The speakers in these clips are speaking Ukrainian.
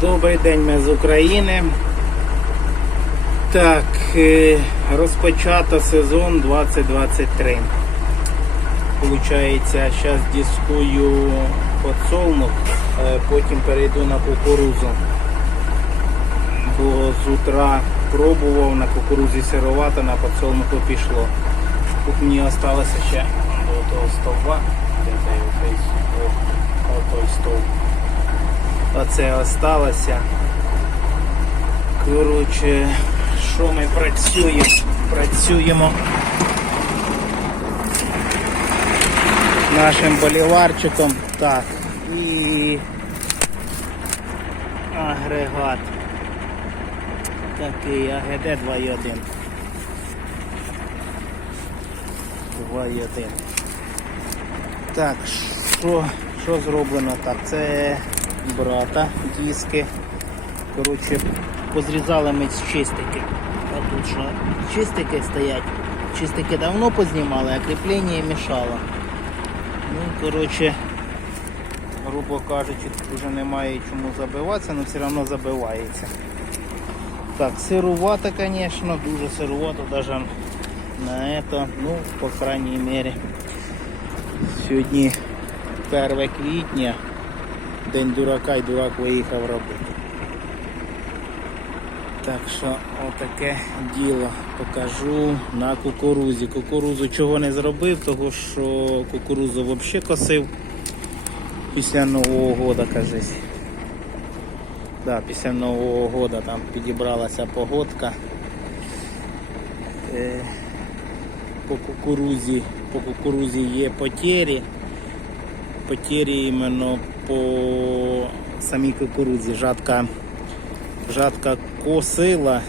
Добрий день, ми з України. Так, е, розпочато сезон 2023. Получається, зараз дискую подсолнух, е, потім перейду на кукурузу. Бо з утра пробував на кукурузі сировато, на подсолнуху пішло. Тут мені залишилося ще до того стовба. Де той стовп. Оце осталося. Коротше, що ми працюємо? Працюємо нашим боліварчиком. Так, і агрегат. Такий АГД 2.1. 2.1. Так, що, що зроблено так? Це брата, диски. Коротше, позрізали ми з чистики. А тут що? Чистики стоять. Чистики давно познімали, а кріплення мішало. Ну, коротше, грубо кажучи, тут вже немає чому забиватися, але все одно забивається. Так, сирувато, звісно, дуже сирувато, навіть на это, ну, по крайней мере. Сьогодні 1 квітня, День дурака і дурак виїхав робити. Так що отаке діло покажу на кукурузі. Кукурузу чого не зробив, того що кукурузу взагалі косив після Нового года, кажись. Да, після Нового года там підібралася погодка. Е, по кукурузі, по кукурузі є потері. Потері іменно по самій кукурузі. Жатка, жатка косила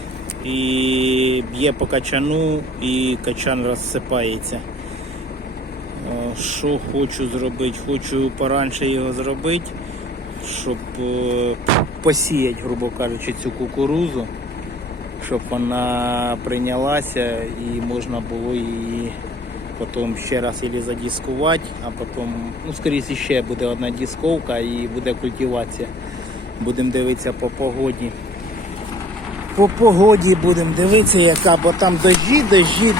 і б'є по качану і качан розсипається. Е, Що хочу зробити? Хочу поранше його зробити, щоб е, посіяти, грубо кажучи, цю кукурузу, щоб вона прийнялася і можна було її потім ще раз її задіскувати, а потім, ну, скоріше ще буде одна дисковка і буде культивація. Будемо дивитися по погоді. По погоді будемо дивитися, яка, бо там дощі, дощі.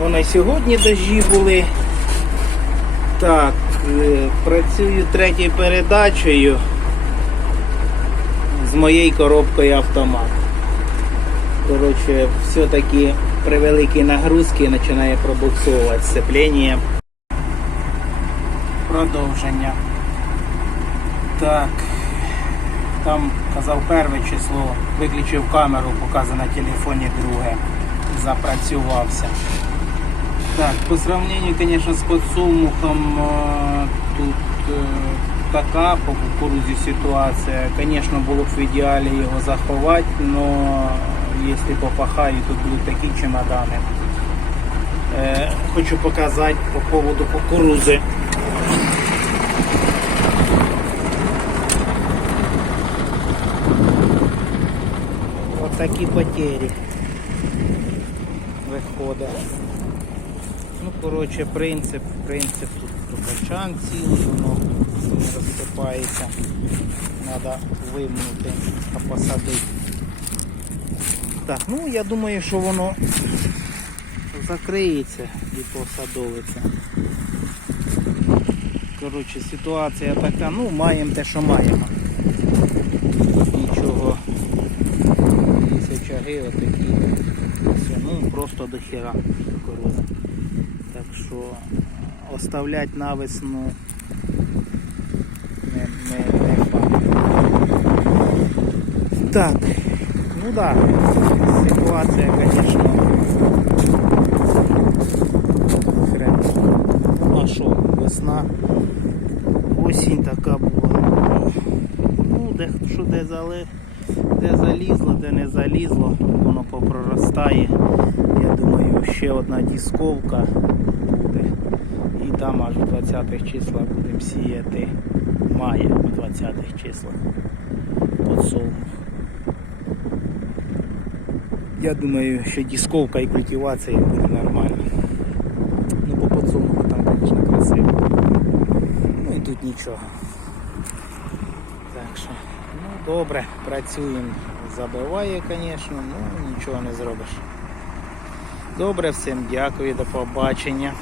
Воно й сьогодні дощі були. Так, е, працюю третьою передачею з моєю коробкою автомат. Коротше, все-таки при великій нагрузці починає пробуксовувати сцеплення. Продовження. Так. Там казав перше число, виключив камеру, показано на телефоні друге. Запрацювався. Так, по сравнению, конечно, с подсолнухом э, тут э, така по кукурузі ситуація. Конечно, було б в ідеалі його заховати, но якщо попахаю, тут будуть такі чемодани. Е, хочу показати по поводу кукурузи. Ось такі потері виходить. Ну, коротше, принцип, принцип тут качан цілий, воно не розсипається. Треба вимнути та посадити. Так, ну я думаю, що воно закриється і посадовиться. Коротше, ситуація така, ну маємо те, що маємо. Нічого. Є очаги отакі. Ну просто до кукурудзи. Так що оставлять на весну не, не, не. Так, ну да, конечно, хрен. Ну а весна, осінь така була. Ну, де що де зали, де залізло, де не залізло, воно попроростає. Я думаю, ще одна дисковка буде. І там аж в 20-х числах будемо сіяти має в 20-х числах подсолнух. Я думаю, що дисковка і культивація буде нормально. Ну по подсолнуху там, звісно, красиво. Ну і тут нічого. Так що, ну добре, працюємо. Забиває, звісно, ну нічого не зробиш. Добре, всім дякую, до побачення.